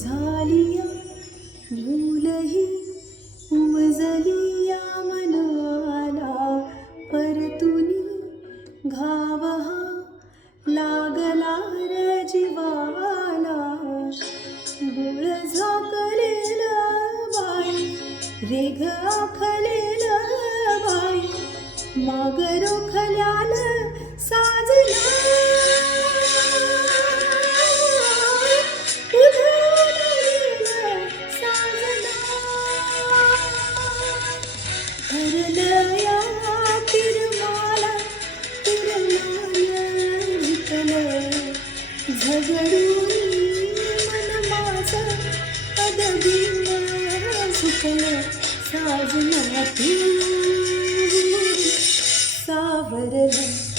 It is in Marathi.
झालिया भूलही उमजलिया मनाला परतुनी घावहा लागला र जीवाला गुळ झाकलेलं बाई रेघ आखलेलं बाई माग रोखल्याल साजना हरलया तिरमाला झगडूनी मन माझं अदबीन झुकलं साजना तू सावरलं